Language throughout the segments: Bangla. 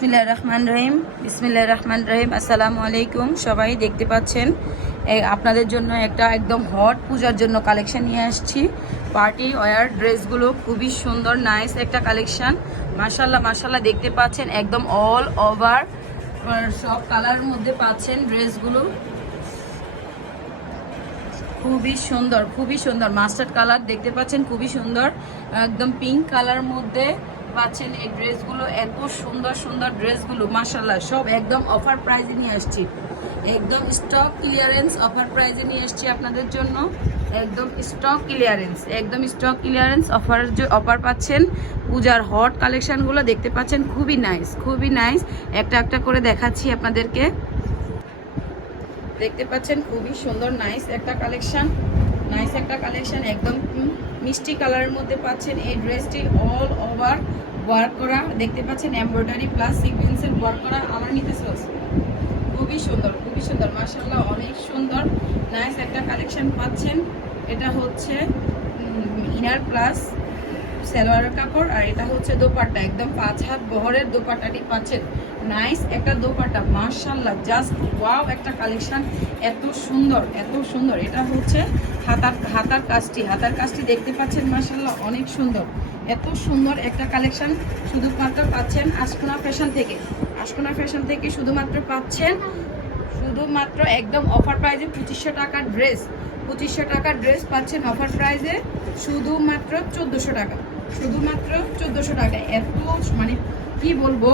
বিসমিল্লাহির রহমানির রহিম আসসালামু আলাইকুম। সবাই দেখতে পাচ্ছেন আপনাদের জন্য একটা একদম হট পূজার জন্য কালেকশন নিয়ে আসছি। পার্টি ওয়্যার ড্রেসগুলো খুবই সুন্দর, নাইস একটা কালেকশন। মাশাআল্লাহ মাশাআল্লাহ, দেখতে পাচ্ছেন একদম অল ওভার সব কালারের মধ্যে পাচ্ছেন ড্রেসগুলো। খুবই সুন্দর মাস্টার্ড কালার দেখতে পাচ্ছেন, খুবই সুন্দর। একদম পিঙ্ক কালার মধ্যে পাচ্ছেন এই ড্রেসগুলো। এত সুন্দর ড্রেসগুলো মাশাআল্লাহ, সব একদম অফার প্রাইজে নিয়ে আসছি। একদম স্টক ক্লিয়ারেন্স অফার প্রাইজে নিয়ে আসছি আপনাদের জন্য। একদম স্টক ক্লিয়ারেন্স অফার পাচ্ছেন। পূজার হট কালেকশনগুলো দেখতে পাচ্ছেন, খুবই নাইস। একটা করে দেখাচ্ছি আপনাদেরকে। দেখতে পাচ্ছেন খুবই সুন্দর নাইস একটা কালেকশন একদম মিষ্টি কালারের মধ্যে পাচ্ছেন। এই ড্রেসটি অল ওভার ওয়ার্ক করা দেখতে পাচ্ছেন, এমব্রয়ডারি প্লাস সিকোয়েন্সের ওয়ার্ক করা। আমার নিতেছে খুবই সুন্দর মাশাআল্লাহ, অনেক সুন্দর নাইস একটা কালেকশন পাচ্ছেন। এটা হচ্ছে ইনার প্লাস সালোয়ারের কাপড়, আর এটা হচ্ছে দোপাট্টা। একদম 5 হাত বহরের দোপাট্টাটি পাচ্ছেন। নাইস একটা দোপাট্টা মাশাআল্লাহ, জাস্ট ওয়াও একটা কালেকশন। এত সুন্দর। এটা হচ্ছে হাতার কাজটি দেখতে পাচ্ছেন মাশাআল্লাহ, অনেক সুন্দর। এত সুন্দর একটা কালেকশন শুধুমাত্র পাচ্ছেন আশকোনা ফ্যাশন থেকে শুধুমাত্র পাচ্ছেন একদম অফার প্রাইজে 2500 টাকার ড্রেস পাচ্ছেন অফার প্রাইজে শুধুমাত্র 1400 টাকা। এত মানে কি বলবো,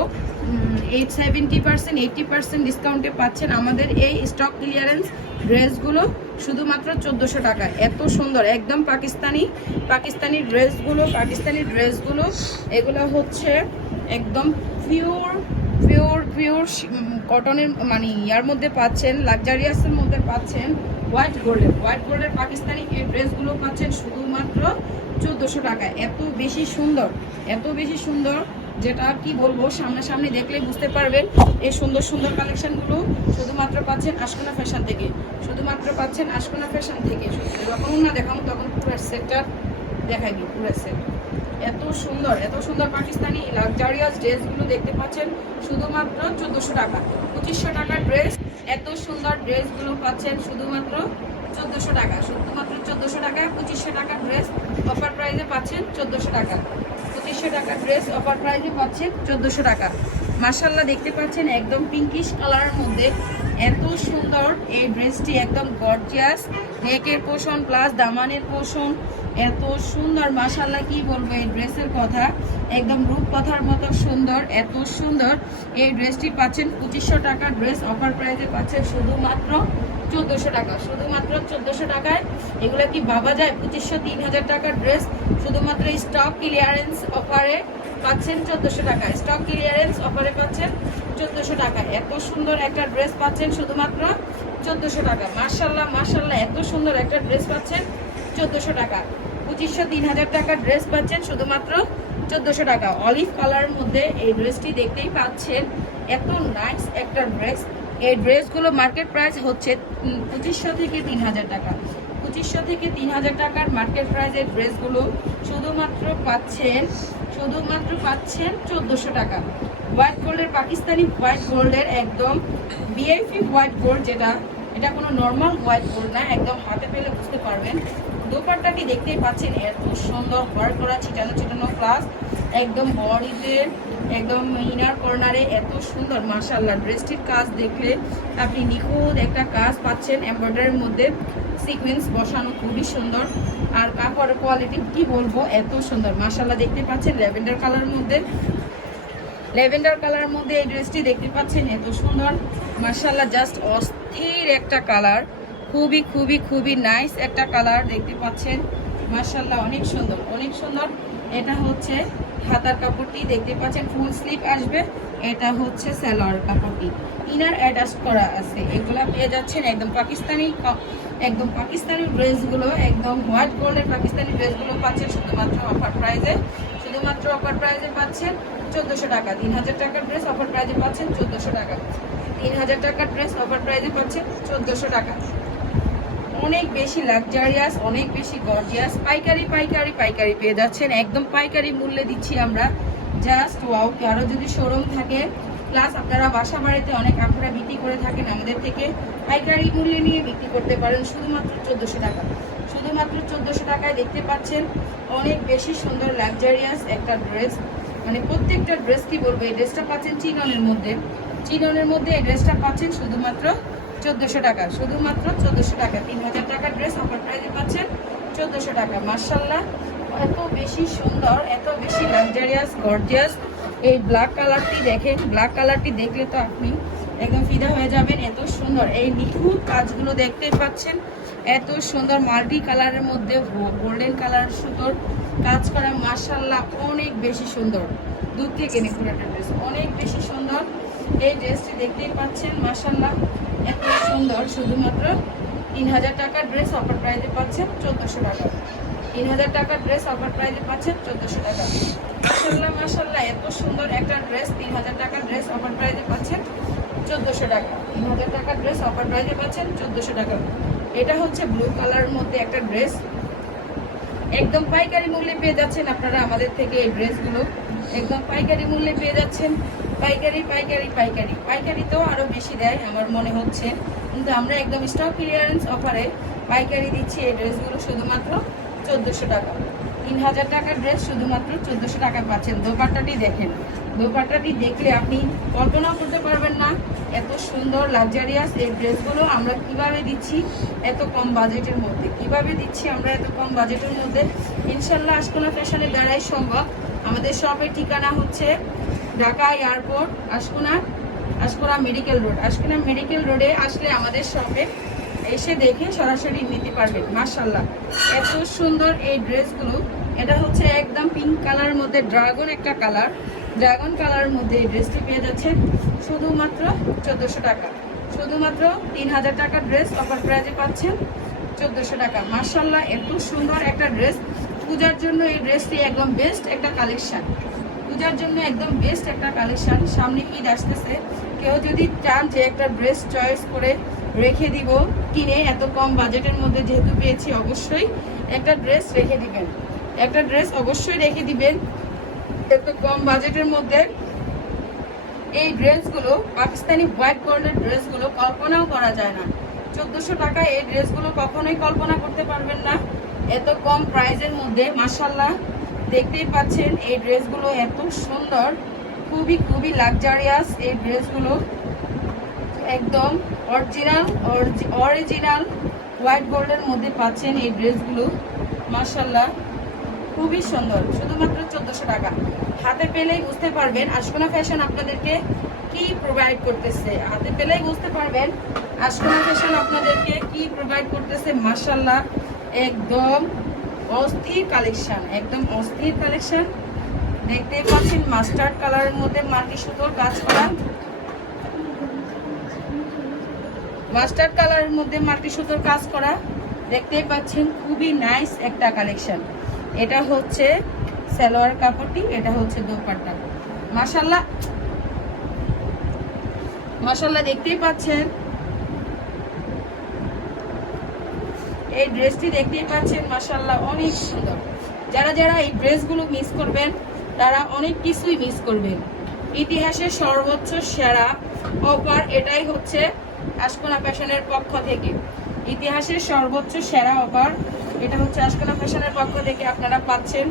80% ডিসকাউন্টে পাচ্ছেন আমাদের এই স্টক ক্লিয়ারেন্স ড্রেসগুলো শুধুমাত্র 1400 টাকা। এত সুন্দর একদম পাকিস্তানি ড্রেসগুলো এগুলো হচ্ছে একদম পিওর কটনের, মানে ইয়ার মধ্যে পাচ্ছেন, লাক্সারিয়াসের মধ্যে পাচ্ছেন। হোয়াইট গোল্ডের পাকিস্তানি এই ড্রেসগুলো পাচ্ছেন শুধুমাত্র 1400 টাকা। এত বেশি সুন্দর যেটা কি বলবো, সামনাসামনি দেখলে বুঝতে পারবেন। এই সুন্দর কালেকশনগুলো শুধুমাত্র পাচ্ছেন আশকোনা ফ্যাশন থেকে। যখন না দেখাবো তখন পুরো সেটটা দেখাই দিই, পুরো সেট। এত সুন্দর পাকিস্তানি লাক্সারিয়াস ড্রেসগুলো দেখতে পাচ্ছেন শুধুমাত্র 1400 টাকা। 2500 টাকার ড্রেস, এত সুন্দর ড্রেসগুলো পাচ্ছেন শুধুমাত্র 1400 টাকা। 2500 টাকার ড্রেস অফার প্রাইজে পাচ্ছেন 1400 টাকা। 2500 টাকার ড্রেস অফার প্রাইজে পাচ্ছেন 1400 টাকা। মাশাআল্লাহ, দেখতে পাচ্ছেন একদম পিঙ্কিশ কালারের মধ্যে এত সুন্দর এই ড্রেসটি, একদম গর্জিয়াস। নেকের পোর্শন প্লাস দামানের পোর্শন এত সুন্দর মাশাআল্লাহ, কি বলবো এই ড্রেসের কথা, একদম রূপকথার মতো সুন্দর। এত সুন্দর এই ড্রেসটি পাচ্ছেন 2500 টাকার ড্রেস অফার প্রাইজে পাচ্ছেন শুধুমাত্র 1400 টাকা। 1400 টাকায় এগুলো কি ভাবা যায়? 2500-3000 টাকার ড্রেস শুধুমাত্র স্টক ক্লিয়ারেন্স অফারে পাচ্ছেন 1400 টাকা। স্টক ক্লিয়ারেন্স অফারে পাচ্ছেন 1400 টাকা। এত সুন্দর একটা ড্রেস পাচ্ছেন শুধুমাত্র 1400 টাকা। মাশাআল্লাহ, এত সুন্দর একটা ড্রেস পাচ্ছেন 1400 টাকা। 2500-3000 টাকার ড্রেস পাচ্ছেন শুধুমাত্র 1400 টাকা। অলিভ কালারের মধ্যে এই ড্রেসটি দেখতেই পাচ্ছেন, এত নাইস একটা ড্রেস। এই ড্রেসগুলো মার্কেট প্রাইস হচ্ছে 2500 থেকে 3000 টাকা। 2500 থেকে 3000 টাকার মার্কেট প্রাইসের ড্রেসগুলো শুধুমাত্র পাচ্ছেন 1400 টাকা। হোয়াইট গোল্ডের পাকিস্তানি হোয়াইট গোল্ডের একদম ভিআইপি হোয়াইট গোল্ড, এটা কোনো নর্মাল হোয়াইট গোল্ড না, একদম হাতে পেলে বুঝতে পারবেন। দোপাট্টাটি দেখতেই পাচ্ছেন এত সুন্দর ওয়ার্ক করা, ছিটানো প্লাস একদম বডিতে একদম ইনার কর্নারে এত সুন্দর মাশাআল্লাহ। ড্রেসটির কাজ দেখলে আপনি নিখুঁত একটা কাজ পাচ্ছেন, এমব্রয়ডারির মধ্যে সিকোয়েন্স বসানো, খুবই সুন্দর। আর কাপড়ের কোয়ালিটি কি বলবো, এত সুন্দর মাশাআল্লাহ। দেখতে পাচ্ছেন ল্যাভেন্ডার কালারের মধ্যে এই ড্রেসটি দেখতে পাচ্ছেন, এত সুন্দর মাশাআল্লাহ, জাস্ট অস্থির একটা কালার। খুবই নাইস একটা কালার দেখতে পাচ্ছেন মাশাআল্লাহ, অনেক সুন্দর। এটা হচ্ছে হাতার কাপড়টি দেখতে পাচ্ছেন, ফুল স্লিভ আসবে। এটা হচ্ছে সালোয়ার কাপড়টি, ইনার অ্যাটাচ করা আছে। এগুলা পেয়ে যাচ্ছেন একদম পাকিস্তানি ড্রেসগুলো, একদম হোয়াইট গোল্ডের পাকিস্তানি ড্রেসগুলো পাচ্ছেন শুধুমাত্র অফার প্রাইজে পাচ্ছেন 1400 টাকা। 3000 টাকার ড্রেস অফার প্রাইজে পাচ্ছেন 1400 টাকা। 3000 টাকার ড্রেস অফার প্রাইজে পাচ্ছেন 1400 টাকা। অনেক বেশি লাক্সারিয়াস, অনেক বেশি গর্জিয়াস। পাইকারি পেয়ে যাচ্ছেন, একদম পাইকারি মূল্যে দিচ্ছি আমরা। Just wow. কারো যদি শোরুম থাকে প্লাস আপনারা বাসা বাড়িতে অনেক আপুরা বিক্রি করে থাকেন আমাদের থেকে পাইকারি মূল্যে নিয়ে বিক্রি করতে পারেন শুধুমাত্র 1400 টাকা। শুধুমাত্র 1400 টাকায় দেখতে পাচ্ছেন অনেক বেশি সুন্দর লাক্সারিয়াস একটা ড্রেস। মানে প্রত্যেকটা ড্রেস কি বলবো, এই ড্রেসটা পাচ্ছেন চিননের মধ্যে। চিননের মধ্যে এই ড্রেসটা পাচ্ছেন শুধুমাত্র 1400 টাকা। শুধুমাত্র 1400 টাকা। 3000 টাকার ড্রেস অফার প্রাইসে পাচ্ছেন 1400 টাকা। মাশাআল্লাহ, এত বেশি সুন্দর, এত বেশি লাক্সারিয়াস গর্জিয়াস। এই ব্ল্যাক কালারটি দেখেন, ব্ল্যাক কালারটি দেখলে তো আপনি একদম ফিদা হয়ে যাবেন। এত সুন্দর এই নিখুঁত কাজগুলো দেখতে পাচ্ছেন, এত সুন্দর মাল্টি কালারের মধ্যে গোল্ডেন কালার সুতোর কাজ করা। মাশাআল্লাহ, অনেক বেশি সুন্দর। দূর থেকে পুরোটা ড্রেস অনেক বেশি সুন্দর। এই ড্রেসটি দেখতেই পাচ্ছেন, মাশাআল্লাহ এত সুন্দর। শুধুমাত্র 3000 টাকার ড্রেস অফার প্রাইসে পাচ্ছেন 1400 টাকা। 3000 টাকার ড্রেস অফার প্রাইসে পাচ্ছেন 1400 টাকা। মাশাআল্লাহ, মাশাআল্লাহ এত সুন্দর একটা ড্রেস 3000 টাকার ড্রেস অফার প্রাইসে পাচ্ছেন 1400 টাকা। 3000 টাকার ড্রেস অফার প্রাইসে পাচ্ছেন 1400 টাকা। এটা হচ্ছে ব্লু কালারের মধ্যে একটা ড্রেস, একদম পাইকারি মূল্যে পেয়ে যাচ্ছেন আপনারা আমাদের থেকে। এই ড্রেসগুলো একদম পাইকারি মূল্যে পেয়ে যাচ্ছেন। পাইকারি পাইকারি পাইকারি পাইকারিতেও আরও বেশি দেয় আমার মনে হচ্ছে, কিন্তু আমরা একদম স্টক ক্লিয়ারেন্স অফারে পাইকারি দিচ্ছি এই ড্রেসগুলো শুধুমাত্র 1400 টাকা। 3000 টাকার ড্রেস শুধুমাত্র 1400 টাকা পাচ্ছেন। দোপাট্টাটি দেখেন, দোপাট্টাটি দেখলে আপনি কল্পনাও করতে পারবেন না এত সুন্দর লাক্সারিয়াস এই ড্রেসগুলো আমরা কিভাবে দিচ্ছি এত কম বাজেটের মধ্যে। কিভাবে দিচ্ছি আমরা এত কম বাজেটের মধ্যে? ইনশাল্লাহ আশকোনা ফ্যাশনের দ্বারাই সম্ভব। আমাদের শপের ঠিকানা হচ্ছে Dhaka airport, Ashkona medical road. Ashkona medical রোডে আসলে আমাদের শপে এসে দেখে সরাসরি নিতে পারবেন। মাশাআল্লাহ, এত সুন্দর এই ড্রেসগুলো। এটা হচ্ছে একদম পিঙ্ক কালারের মধ্যে ড্রাগন একটা কালার, ড্রাগন কালারের মধ্যে এই ড্রেসটি পেয়ে যাচ্ছেন শুধুমাত্র 1400 টাকা। শুধুমাত্র 3000 টাকার ড্রেস অফার প্রাইজে পাচ্ছেন 1400 টাকা। মাশাআল্লাহ, এত সুন্দর একটা ড্রেস। পূজার জন্য এই ড্রেসটি একদম বেস্ট একটা কালেকশন। পূজার জন্য একদম বেস্ট একটা কালেকশন। সামনে ঈদ আসতেছে, কেউ যদি চান যে একটা ড্রেস চয়েস করে রেখে দিব কিনে এত কম বাজেটের মধ্যে যেহেতু পেয়েছি, অবশ্যই একটা ড্রেস রেখে দিবেন। একটা ড্রেস অবশ্যই রেখে দিবেন এত কম বাজেটের মধ্যে। এই ড্রেসগুলো পাকিস্তানি হোয়াইট গোল্ডের ড্রেসগুলো কল্পনাও করা যায় না। 1400 টাকায় এই ড্রেসগুলো কখনোই কল্পনা করতে পারবেন না এত কম প্রাইসের মধ্যে। মাশাআল্লাহ, দেখতেই পাচ্ছেন এই ড্রেসগুলো এত সুন্দর, খুবই খুবই লাক্সারিয়াস এই ড্রেসগুলো। একদম অরিজিনাল হোয়াইট গোল্ডের মধ্যে পাচ্ছেন এই ড্রেসগুলো। মাশাআল্লাহ, খুবই সুন্দর। শুধুমাত্র 1400 টাকা। হাতে পেলেই বুঝতে পারবেন আশকোনা ফ্যাশন আপনাদেরকে কি প্রোভাইড করতেছে। হাতে পেলেই বুঝতে পারবেন আশকোনা ফ্যাশন আপনাদেরকে কি প্রোভাইড করতেছে। মাশাআল্লাহ, একদম অস্থির কালেকশন, একদম অস্থির কালেকশন। দেখতেই পাচ্ছেন মাস্টার্ড কালারের মধ্যে মাটি সুতোর কাজ করা, মাস্টার্ড কালারের মধ্যে মাটি সুতোর কাজ করা। দেখতেই পাচ্ছেন খুবই নাইস একটা কালেকশন। এটা হচ্ছে সালোয়ার কাপড়টি, এটা হচ্ছে দোপাট্টা। মাশাআল্লাহ, মাশাআল্লাহ দেখতেই পাচ্ছেন এই ড্রেসটি, দেখতেই পাচ্ছেন মাশাআল্লাহ অনেক সুন্দর। যারা যারা এই ড্রেসগুলো মিস করবেন তারা অনেক কিছুই মিস করবেন। ইতিহাসের সর্বোচ্চ সেরা অফার, এটাই হচ্ছে আশকোনা ফ্যাশনের পক্ষ থেকে। ইতিহাসের সর্বোচ্চ সেরা অফার, এটা হচ্ছে আশকোনা ফ্যাশনের পক্ষ থেকে আপনারা পাচ্ছেন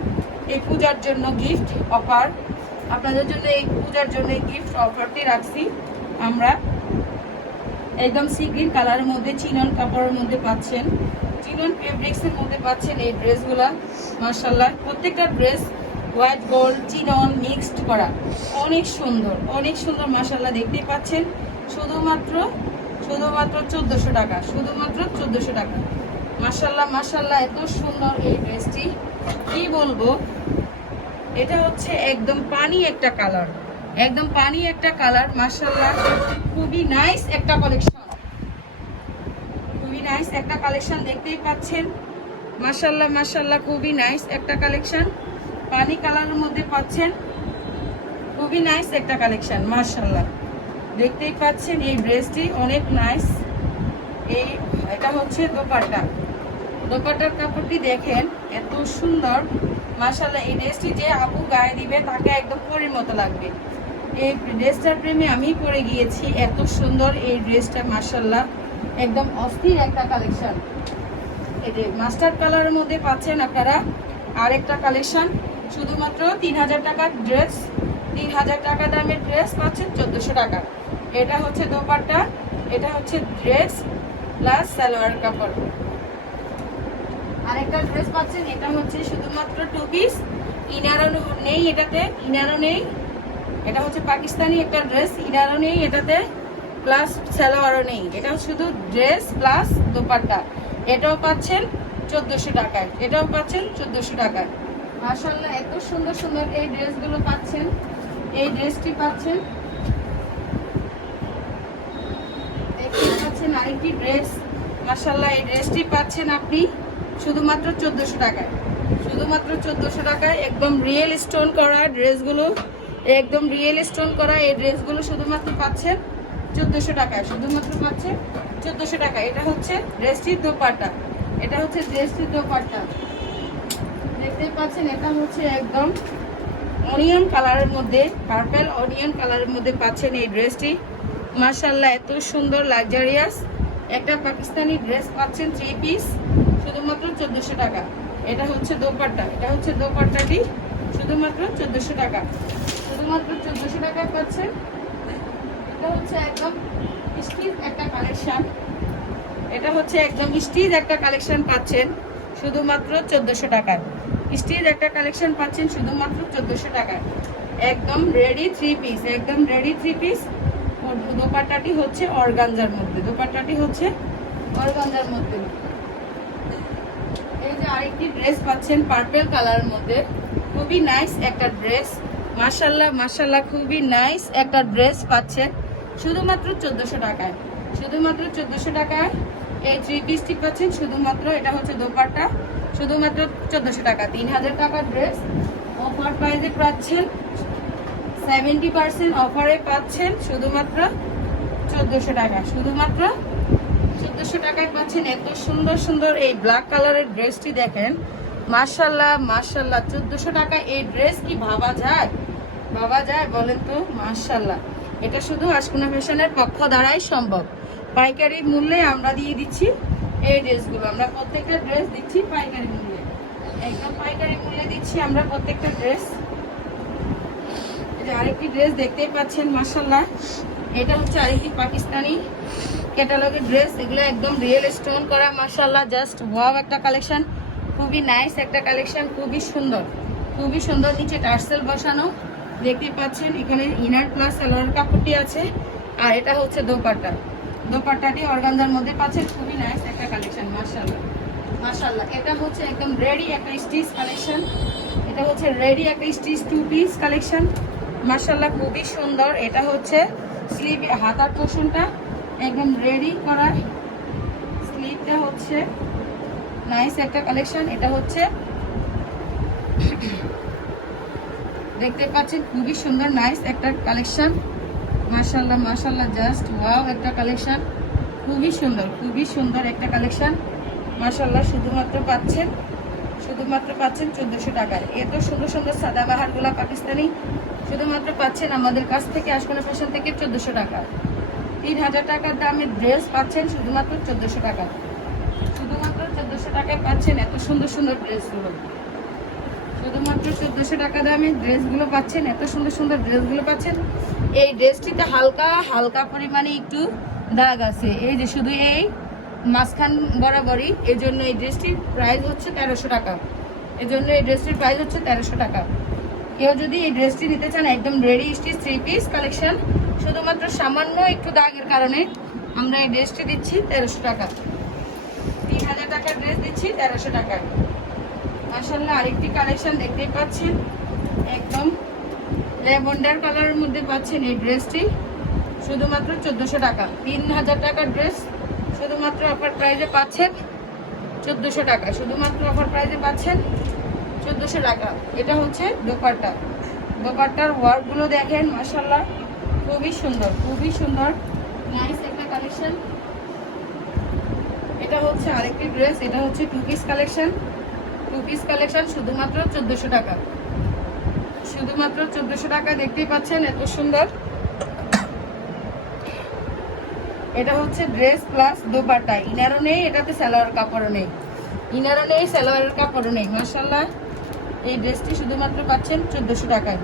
এই পূজার জন্য গিফট অফার। আপনাদের জন্য এই পূজার জন্য এই গিফট অফারটি রাখছি আমরা। একদম সি গ্রিন কালারের মধ্যে চিনন কাপড়ের মধ্যে পাচ্ছেন, চিনন ফেব্রিক্সের মধ্যে পাচ্ছেন এই ড্রেসগুলা। মাশাআল্লাহ, প্রত্যেকটা dress white gold chinon mixed করা, অনেক সুন্দর, অনেক সুন্দর। মাশাআল্লাহ, দেখতেই পাচ্ছেন শুধুমাত্র 1400 টাকা। শুধুমাত্র 1400 টাকা। মাশাআল্লাহ, মাশাআল্লাহ এত সুন্দর এই ড্রেসটি কি বলবো। এটা হচ্ছে একদম পানি একটা কালার, একদম পানি একটা কালার। মাশাআল্লাহ, খুবই নাইস একটা কালেকশন, খুবই নাইস একটা কালেকশন। দেখতেই পাচ্ছেন মাশাআল্লাহ, মাশাআল্লাহ খুবই নাইস একটা কালেকশন। পানি কালারের মধ্যে পাচ্ছেন, খুবই নাইস একটা কালেকশন। মাশাআল্লাহ, দেখতেই পাচ্ছেন এই ড্রেসটি অনেক নাইস। এটা হচ্ছে দোপাট্টা, দোপাট্টার কাপড়টি দেখেন এত সুন্দর। মাশাআল্লাহ, এই ড্রেসটি যে আপু গায়ে দিবে তাকে একদম পরীর মতো লাগবে। এই ড্রেসটার প্রেমে আমি পরে গিয়েছি। এত সুন্দর এই ড্রেসটা, মাশাআল্লাহ একদম অস্থির একটা কালেকশন। এই যে মাস্টার্ড কালারের মধ্যে পাচ্ছেন আপনারা আরেকটা কালেকশন, শুধুমাত্র 3000 টাকার ড্রেস। 3000 টাকা দামের ড্রেস পাচ্ছেন 1400 টাকা। এটা হচ্ছে দোপাট্টা, এটা হচ্ছে ড্রেস প্লাস সালোয়ার কাপড়। আরেকটা ড্রেস পাচ্ছেন, এটা হচ্ছে শুধুমাত্র টু পিস, ইনারও নেই, এটাতে ইনারও নেই। এটা হচ্ছে পাকিস্তানি একটা ড্রেস, ইনারও নেই এটাতে, প্লাস সালোয়ারও নেই। এটা শুধু ড্রেস প্লাস দোপাট্টা। এটাও পাচ্ছেন 1400 টাকায়, এটাও পাচ্ছেন 1400 টাকায়। মাশাআল্লাহ এত সুন্দর সুন্দর এই ড্রেসগুলো পাচ্ছেন। এই ড্রেসটি পাচ্ছেন, দেখতে পাচ্ছেন আরেকটি ড্রেস। মাশাআল্লাহ এই ড্রেসটি পাচ্ছেন আপনি শুধুমাত্র 1400 টাকায়, শুধুমাত্র 1400 টাকায়। একদম রিয়েল স্টোন করা ড্রেসগুলো, একদম রিয়েল স্টোন করা এই ড্রেসগুলো শুধুমাত্র পাচ্ছেন 1400 টাকায়, শুধুমাত্র পাচ্ছেন 1400 টাকা। এটা হচ্ছে ড্রেসটির দোপাট্টা, এটা হচ্ছে ড্রেসটির দোপাট্টা, দেখতে পাচ্ছেন। এটা হচ্ছে একদম অনিয়ন কালারের মধ্যে, পার্পল অনিয়ন কালারের মধ্যে পাচ্ছেন এই ড্রেসটি। মাশাআল্লাহ এত সুন্দর লাক্সারিয়াস একটা পাকিস্তানি ড্রেস পাচ্ছেন 3 পিস, শুধুমাত্র 1400 টাকা। এটা হচ্ছে দোপাট্টা, এটা হচ্ছে দোপাট্টাটি, শুধুমাত্র 1400 টাকা, শুধুমাত্র 1400 টাকায় পাচ্ছেন। এটা হচ্ছে একদম স্টিচ একটা কালেকশন, এটা হচ্ছে একদম স্টিচ একটা কালেকশন পাচ্ছেন শুধুমাত্র 1400 টাকায়। স্টিচ একটা কালেকশন পাচ্ছেন শুধুমাত্র 1400 টাকায়। একদম রেডি 3 পিস, একদম রেডি 3 পিস। দোপাট্টাটি হচ্ছে অর্গানজার মধ্যে, দোপাট্টাটি হচ্ছে অর্গানজার মধ্যে। এই যে আরেকটি ড্রেস পাচ্ছেন পার্পল কালারের মধ্যে, খুবই নাইস একটা ড্রেস। মাশাআল্লাহ মাশাআল্লাহ খুবই নাইস একটা ড্রেস পাচ্ছেন শুধুমাত্র 1400 টাকায়, শুধুমাত্র 1400 টাকায় এই 3 পিসটি পাচ্ছেন শুধুমাত্র। এটা হচ্ছে দোপাট্টা, শুধুমাত্র 1400 টাকা। 3000 টাকার ড্রেস অফার প্রাইসে পাচ্ছেন, 70% অফারে পাচ্ছেন শুধুমাত্র 1400 টাকা, শুধুমাত্র 1400 টাকায় পাচ্ছেন। এত সুন্দর সুন্দর এই ব্ল্যাক কালারের ড্রেসটি দেখেন, মাশাআল্লাহ মাশাআল্লাহ। 1400 টাকা এই ড্রেস কি ভাবা যায়, ভাবা যায় বলেন তো? মাশাআল্লাহ এটা শুধু আশকুনা ফ্যাশনের পক্ষ দ্বারাই সম্ভব। পাইকারি মূল্যে আমরা দিয়ে দিচ্ছি এই ড্রেসগুলো, আমরা প্রত্যেকটা ড্রেস দিচ্ছি পাইকারি মূল্যে, একদম পাইকারি মূল্যে দিচ্ছি আমরা প্রত্যেকটা ড্রেস। এই যে আরেকটি ড্রেস দেখতেই পাচ্ছেন, মাশাআল্লাহ এটা হচ্ছে আরেকটি পাকিস্তানি ক্যাটালগের ড্রেস। এগুলো একদম রিয়েল স্টোন করা, মাশাআল্লাহ জাস্ট ওয়াও একটা কালেকশন, খুবই নাইস একটা কালেকশন, খুবই সুন্দর, খুবই সুন্দর। নিচে টার্সেল বসানো দেখতে পাচ্ছেন, এখানে ইনার প্লাস সালোয়ার কাপড়টি আছে। আর এটা হচ্ছে দোপাট্টা, দোপাট্টাটি অর্গানজার মধ্যে পাচ্ছেন, খুবই নাইস একটা কালেকশন। মাশাআল্লাহ মাশাআল্লাহ এটা হচ্ছে একদম রেডি একটা স্টিচ কালেকশন, এটা হচ্ছে রেডি একটা স্টিচ 2 পিস কালেকশন। মাশাআল্লাহ খুবই সুন্দর। এটা হচ্ছে স্লিভ, হাতার পোর্শনটা একদম রেডি করা, স্লিভটা হচ্ছে নাইস একটা কালেকশন। এটা হচ্ছে দেখতে পাচ্ছেন খুবই সুন্দর নাইস একটা কালেকশন। মাশাআল্লাহ মাশাআল্লাহ জাস্ট ওয়াও একটা কালেকশন, খুবই সুন্দর, খুবই সুন্দর একটা কালেকশন। মাশাআল্লাহ শুধুমাত্র পাচ্ছেন, শুধুমাত্র পাচ্ছেন 1400 টাকায়। এত সুন্দর সুন্দর সাদাবাহারগুলা পাকিস্তানি শুধুমাত্র পাচ্ছেন আমাদের কাছ থেকে, আশকুনা ফ্যাশন থেকে 1400 টাকা। 3000 টাকার দামের ড্রেস পাচ্ছেন শুধুমাত্র 1400 টাকা, শুধুমাত্র 1400 টাকায় পাচ্ছেন এত সুন্দর সুন্দর ড্রেসগুলো, শুধুমাত্র 1400 টাকা দামের ড্রেসগুলো পাচ্ছেন, এত সুন্দর সুন্দর ড্রেসগুলো পাচ্ছেন। এই ড্রেসটিতে হালকা হালকা পরিমাণে একটু দাগ আছে, এই যে শুধু এই মাঝখান বরাবরই, এই জন্য এই ড্রেসটির প্রাইস হচ্ছে 1300 টাকা, এই জন্য এই ড্রেসটির প্রাইস হচ্ছে 1300 টাকা। কেউ যদি এই ড্রেসটি নিতে চান, একদম রেডি স্টিচ 3 পিস কালেকশন, শুধুমাত্র সামান্য একটু দাগের কারণে আমরা এই ড্রেসটি দিচ্ছি 1300 টাকা। 3000 টাকার ড্রেস দিচ্ছি 1300 টাকায়। মাশাআল্লাহ আরেকটি কালেকশন দেখতেই পাচ্ছেন, একদম ল্যাভেন্ডার কালারের মধ্যে পাচ্ছেন এই ড্রেসটি শুধুমাত্র 1400 টাকা। 3000 টাকার ড্রেস শুধুমাত্র অফার প্রাইসে পাচ্ছেন 1400 টাকা, শুধুমাত্র অফার প্রাইসে পাচ্ছেন 1400 টাকা। এটা হচ্ছে দোপাট্টা, দোপাট্টার ওয়ার্কগুলো দেখেন মাশাআল্লাহ খুবই সুন্দর, খুবই সুন্দর নাইস একটা কালেকশন। এটা হচ্ছে আরেকটি ড্রেস, এটা হচ্ছে 2 পিস কালেকশন, 2 পিস কালেকশন শুধুমাত্র 1400 টাকা, শুধুমাত্র 1400 টাকা। দেখতেই পাচ্ছেন এত সুন্দর। এটা হচ্ছে ড্রেস প্লাস দোপাট্টা, ইনারও নেই, এটাতে সালোয়ার কাপড়ও নেই, ইনারও নেই, সালোয়ারের কাপড়ও নেই। মাশাআল্লাহ, এই ড্রেসটি শুধুমাত্র পাচ্ছেন 1400 টাকায়।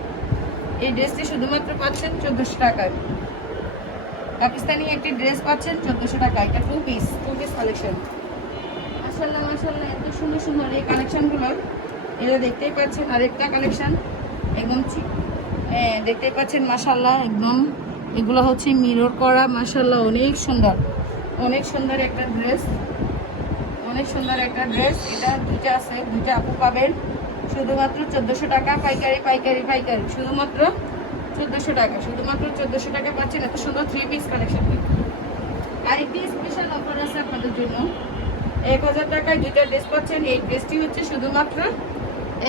এই ড্রেসটি শুধুমাত্র পাচ্ছেন 1400 টাকায়। পাকিস্তানি একটি ড্রেস পাচ্ছেন 1400 টাকা। এটা টু পিস কালেকশন। মাশাআল্লাহ মাশাআল্লাহ, এত সুন্দর সুন্দর এই কালেকশনগুলো। এটা দেখতেই পাচ্ছেন আরেকটা কালেকশন একদম দেখতেই পাচ্ছেন মাশাআল্লাহ, একদম এগুলো হচ্ছে মিরর করা। মাশাআল্লাহ, অনেক সুন্দর, অনেক সুন্দর একটা ড্রেস, অনেক সুন্দর একটা ড্রেস। এটা দুইটা আছে, দুইটা আপু পাবেন শুধুমাত্র 1400 টাকা। পাইকারি পাইকারি পাইকারি শুধুমাত্র 1400 টাকা। শুধুমাত্র 1400 টাকা পাচ্ছেন এত সুন্দর 3 পিস কালেকশন। আরেকটি স্পেশাল অফার আছে আপনাদের জন্য। 1000 টাকায় দুইটা ড্রেস পাচ্ছেন। এই ড্রেসটি হচ্ছে শুধুমাত্র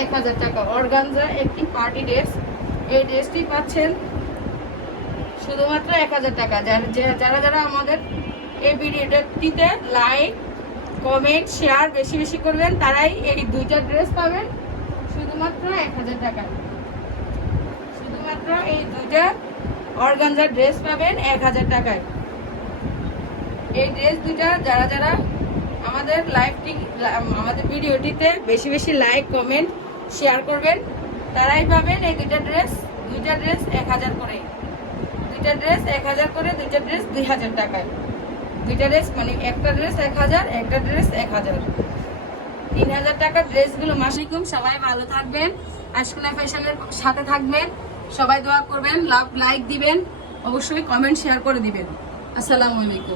1000 টাকা। অর্গানজা একটি পার্টি ড্রেস। এই ড্রেসটি পাচ্ছেন শুধুমাত্র 1000 টাকা। যারা যারা আমাদের এই ভিডিওটিতে লাইক কমেন্ট শেয়ার বেশি বেশি করবেন, তারাই এই দুইটা ড্রেস পাবেন শুধুমাত্র 1000 টাকা। শুধুমাত্র এই দুইটা অর্গানজা ড্রেস পাবেন 1000 টাকায়। এই ড্রেস দুইটা যারা যারা আমাদের আমাদের ভিডিওটিতে বেশি বেশি লাইক কমেন্ট শেয়ার করবেন, তারাই পাবেন এই দুইটা ড্রেস 1000 করে। দুইটা ড্রেস 1000 করে, দুইটা ড্রেস 2000 টাকায়। দুইটা ড্রেস মানে একটা ড্রেস 1000, একটা ড্রেস 1000, 3000 টাকার ড্রেসগুলো। মাসিকুম, সবাই ভালো থাকবেন, আশকুনা ফ্যাশনের সাথে থাকবেন, সবাই দোয়া করবেন, লাইক দিবেন, অবশ্যই কমেন্ট শেয়ার করে দিবেন। আসসালামু আলাইকুম।